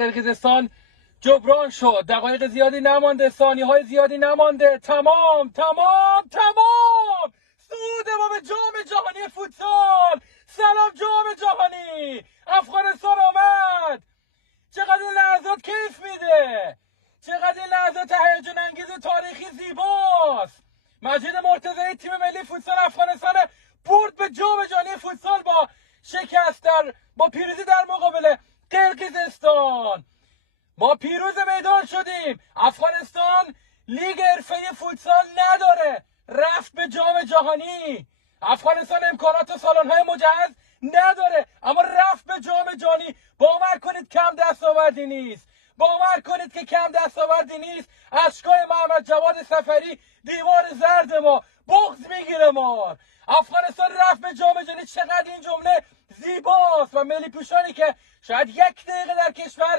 قرقیزستان جبران شد. دقایق زیادی نمانده، ثانیه‌های زیادی نمانده. تمام صعود ما به جام جهانی فوتسال. سلام جام جهانی، افغانستان آمد. چقدر این لحظات کیف میده، چقدر این لحظات هیجان انگیز و تاریخی زیباست. مجید مرتضی تیم ملی فوتسال افغانستان برد به جام جهانی فوتسال با شکست با پیروزی در مقابل قرقیزستان. ما پیروز میدان شدیم. افغانستان لیگ حرفه‌ای فوتسال نداره، رفت به جام جهانی. افغانستان امکانات و سالن‌های مجهز نداره، اما رفت به جام جهانی. باور کنید کم دستاوردی نیست، باور کنید که کم دستاوردی نیست. اشکای محمد جواد سفری دیوار زرد ما بغض میگیره ما. افغانستان رفت به جام جهانی. چقدر این جمله زیباست. و ملی پوشانی که شاید یک دقیقه در کشور